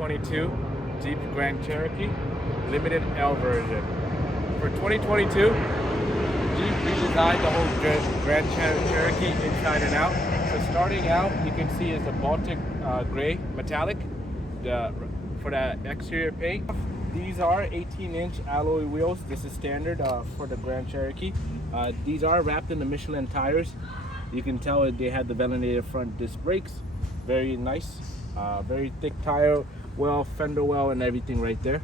2022 Jeep Grand Cherokee Limited L version. For 2022, Jeep redesigned the whole Grand Cherokee inside and out. So starting out, you can see is the Baltic gray metallic for the exterior paint. These are 18-inch alloy wheels. This is standard for the Grand Cherokee. These are wrapped in the Michelin tires. You can tell they had the ventilated front disc brakes. Very nice, very thick tire well, fender well, and everything right there.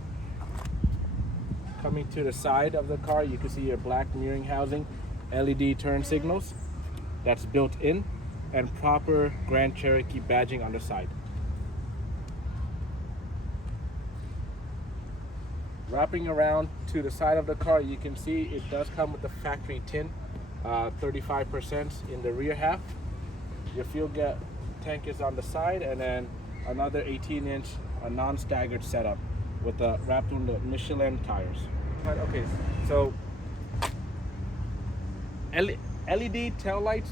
Coming to the side of the car, you can see your black mirroring housing, LED turn signals. That's built in, and proper Grand Cherokee badging on the side. Wrapping around to the side of the car, you can see it does come with the factory tint, 35% in the rear half. Your fuel tank is on the side, and then another 18-inch non-staggered setup with the wrapped in the Michelin tires. Okay, so LED tail lights,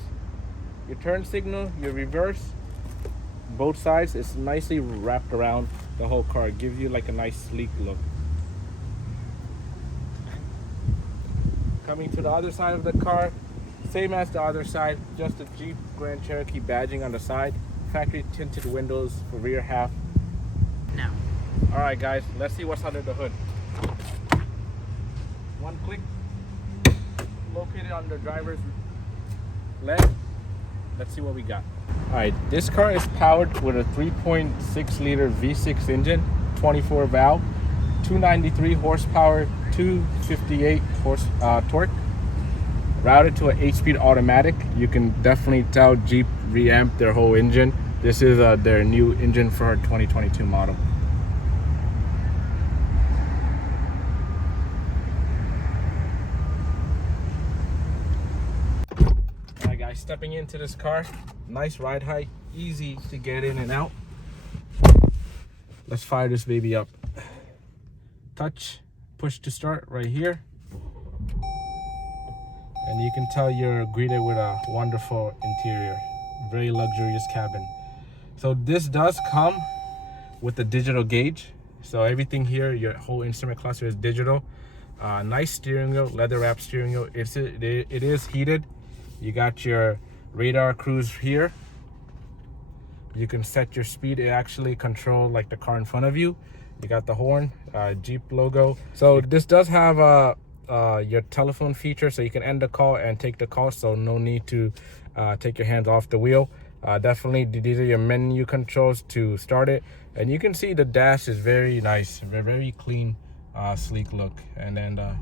your turn signal, your reverse, both sides is nicely wrapped around the whole car. It gives you like a nice sleek look. Coming to the other side of the car, same as the other side, just the Jeep Grand Cherokee badging on the side, factory tinted windows for rear half. No. All right, guys, let's see what's under the hood. One click, located on the driver's leg. Let's see what we got. All right, this car is powered with a 3.6 liter V6 engine, 24 valve, 293 horsepower, 258 torque, routed to an 8-speed automatic. You can definitely tell Jeep revamped their whole engine. This is their new engine for our 2022 model. All right, guys, stepping into this car, nice ride height, easy to get in and out. Let's fire this baby up. Touch, push to start right here, and you can tell you're greeted with a wonderful interior, very luxurious cabin. So this does come with a digital gauge, so everything here, your whole instrument cluster is digital. Nice steering wheel, leather wrap steering wheel. It is heated. You got your radar cruise here. You can set your speed. It actually control like the car in front of you. You got the horn, Jeep logo. So this does have your telephone feature, so you can end the call and take the call, so no need to take your hands off the wheel. Definitely, these are your menu controls to start it. And you can see the dash is very nice, very clean, sleek look. And then the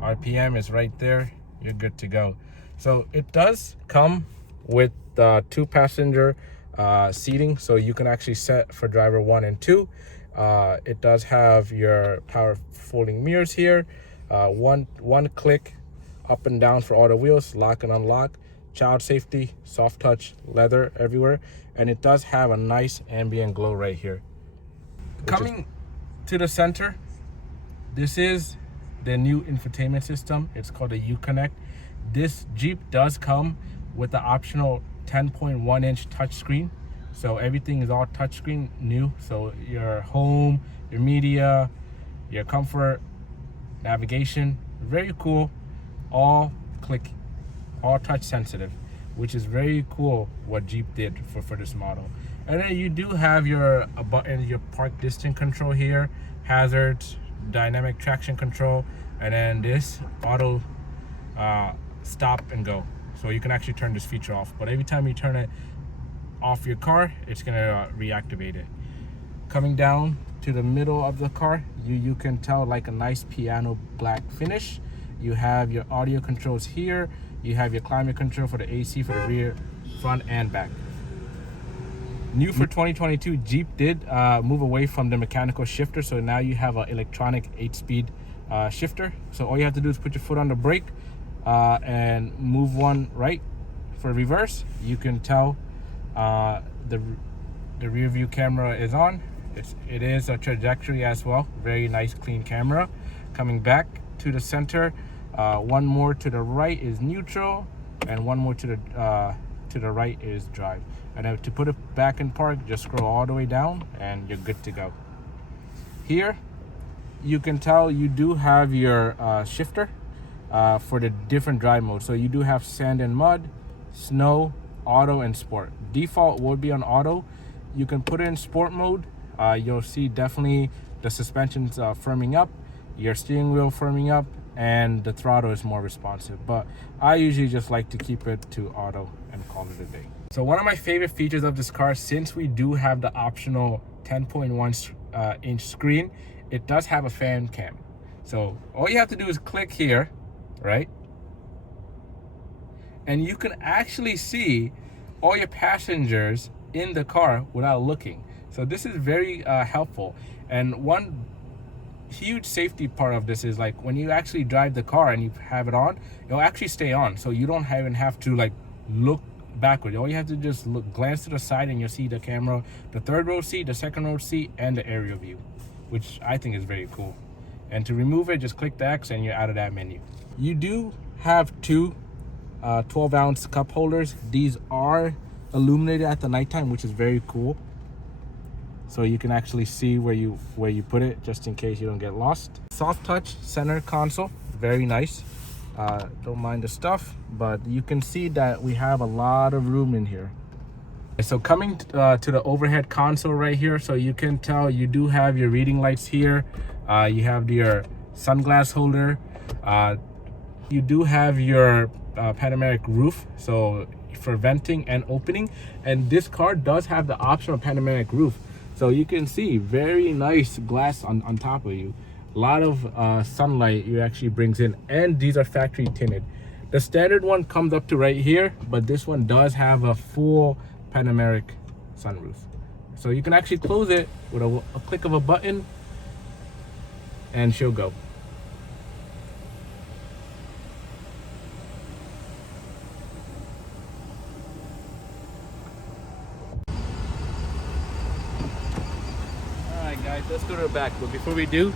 RPM is right there. You're good to go. So it does come with 2-passenger seating, so you can actually set for driver 1 and 2. It does have your power folding mirrors here, one click up and down for all the wheels, lock and unlock, child safety, soft touch, leather everywhere, and it does have a nice ambient glow right here. Coming to the center, this is the new infotainment system. It's called the Uconnect. This Jeep does come with the optional 10.1-inch touchscreen. So everything is all touchscreen new. So your home, your media, your comfort, navigation, very cool. All click, all touch sensitive, which is very cool what Jeep did for this model. And then you do have your button, your park distance control here, hazards, dynamic traction control, and then this auto stop and go. So you can actually turn this feature off, but every time you turn it off your car, it's gonna reactivate it. Coming down to the middle of the car, you can tell like a nice piano black finish. You have your audio controls here. You have your climate control for the AC for the rear, front, and back. New for 2022, Jeep did move away from the mechanical shifter, so now you have an electronic 8-speed shifter. So all you have to do is put your foot on the brake and move one right. For reverse, you can tell the rear view camera is on. It is a trajectory as well. Very nice, clean camera. Coming back to the center, one more to the right is neutral, and one more to the right is drive. And to put it back in park, just scroll all the way down, and you're good to go. Here, you can tell you do have your shifter for the different drive modes. So you do have sand and mud, snow, auto, and sport. Default would be on auto. You can put it in sport mode. You'll see definitely the suspension's firming up, your steering wheel firming up, and the throttle is more responsive. But I usually just like to keep it to auto and call it a day. So one of my favorite features of this car, since we do have the optional 10.1 inch screen, it does have a fan cam. So all you have to do is click here, right? And you can actually see all your passengers in the car without looking. So this is very helpful. And one huge safety part of this is, like, when you actually drive the car and you have it on, it'll actually stay on. So you don't even have to like look backward. All you have to just glance to the side and you'll see the camera, the third row seat, the second row seat, and the aerial view, which I think is very cool. And to remove it, just click the X and you're out of that menu. You do have two 12-ounce cup holders. These are illuminated at the nighttime, which is very cool. So you can actually see where you put it, just in case you don't get lost. Soft touch center console, very nice. Don't mind the stuff, but you can see that we have a lot of room in here. So coming to the overhead console right here, so you can tell you do have your reading lights here. You have your sunglass holder. You do have your panoramic roof, so for venting and opening. And this car does have the optional panoramic roof. So you can see very nice glass on top of you. A lot of sunlight it actually brings in, and these are factory tinted. The standard one comes up to right here, but this one does have a full panoramic sunroof. So you can actually close it with a click of a button and she'll go. Alright guys, let's go to the back. But before we do,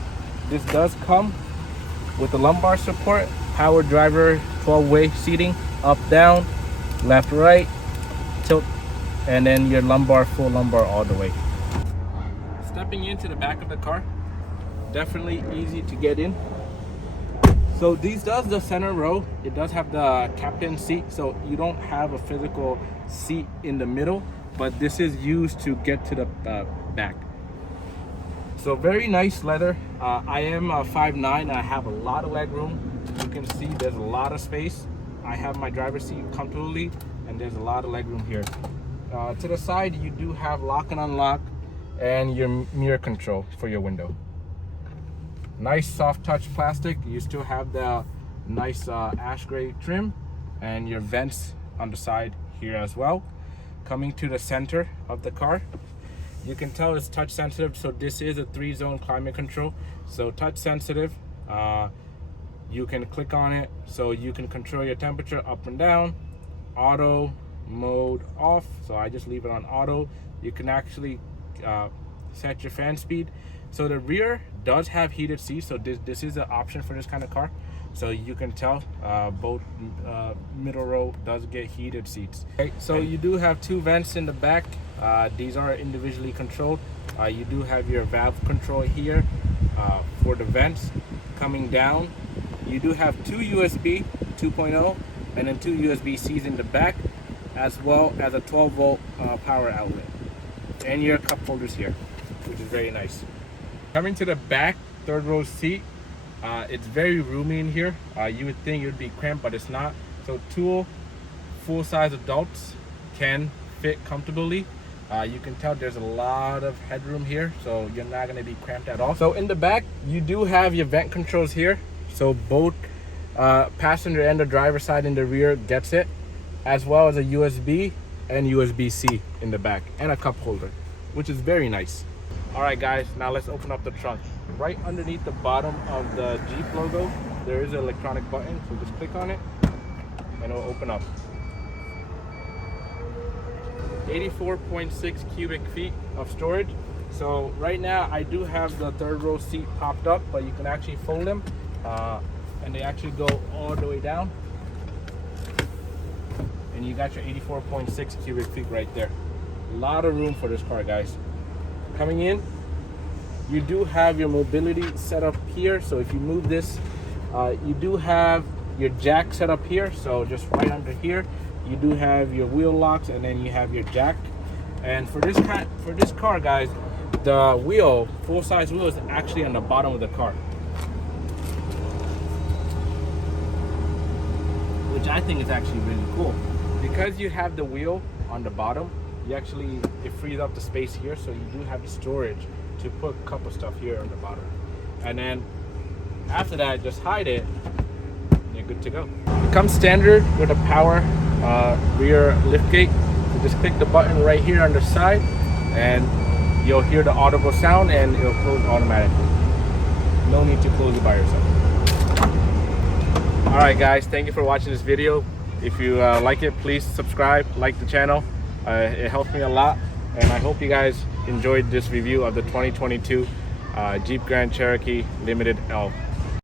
this does come with the lumbar support, power driver, 12-way seating, up, down, left, right, tilt, and then your lumbar, full lumbar all the way. Stepping into the back of the car, definitely easy to get in. So these does the center row. It does have the captain seat, so you don't have a physical seat in the middle, but this is used to get to the back. So very nice leather. I am 5'9". I have a lot of leg room. You can see there's a lot of space. I have my driver's seat comfortably, and there's a lot of leg room here. To the side, you do have lock and unlock and your mirror control for your window. Nice soft touch plastic. You still have the nice ash gray trim and your vents on the side here as well. Coming to the center of the car, you can tell it's touch sensitive. So this is a 3-zone climate control. So touch sensitive, you can click on it so you can control your temperature up and down. Auto mode off, so I just leave it on auto. You can actually set your fan speed. So the rear does have heated seats, so this is an option for this kind of car. So you can tell both middle row does get heated seats. Okay, so you do have 2 vents in the back. These are individually controlled. You do have your valve control here for the vents. Coming down, you do have 2 USB 2.0 and then 2 USB-Cs in the back, as well as a 12-volt power outlet. And your cup holders here, which is very nice. Coming to the back, 3rd row seat, it's very roomy in here. You would think it would be cramped, but it's not. So 2 full-size adults can fit comfortably. You can tell there's a lot of headroom here, so you're not going to be cramped at all. So in the back, you do have your vent controls here. So both passenger and the driver side in the rear gets it, as well as a USB and USB-C in the back, and a cup holder, which is very nice. All right guys, now let's open up the trunk. Right underneath the bottom of the Jeep logo, there is an electronic button, so just click on it and it'll open up. 84.6 cubic feet of storage. So right now I do have the 3rd row seat popped up, but you can actually fold them and they actually go all the way down, and you got your 84.6 cubic feet right there. A lot of room for this car, guys. Coming in, You do have your mobility set up here, so if you move this, you do have your jack set up here. So just right under here, you do have your wheel locks, and then you have your jack. And for this car, guys, the wheel, full-size wheel, is actually on the bottom of the car, which I think is actually really cool. Because you have the wheel on the bottom, it frees up the space here, so you do have the storage to put a couple stuff here on the bottom. And then after that, just hide it, and you're good to go. It comes standard with a power rear liftgate. So just click the button right here on the side, and you'll hear the audible sound, and it'll close automatically. No need to close it by yourself. All right, guys, thank you for watching this video. If you like it, please subscribe, like the channel. It helps me a lot, and I hope you guys enjoyed this review of the 2022 Jeep Grand Cherokee Limited L.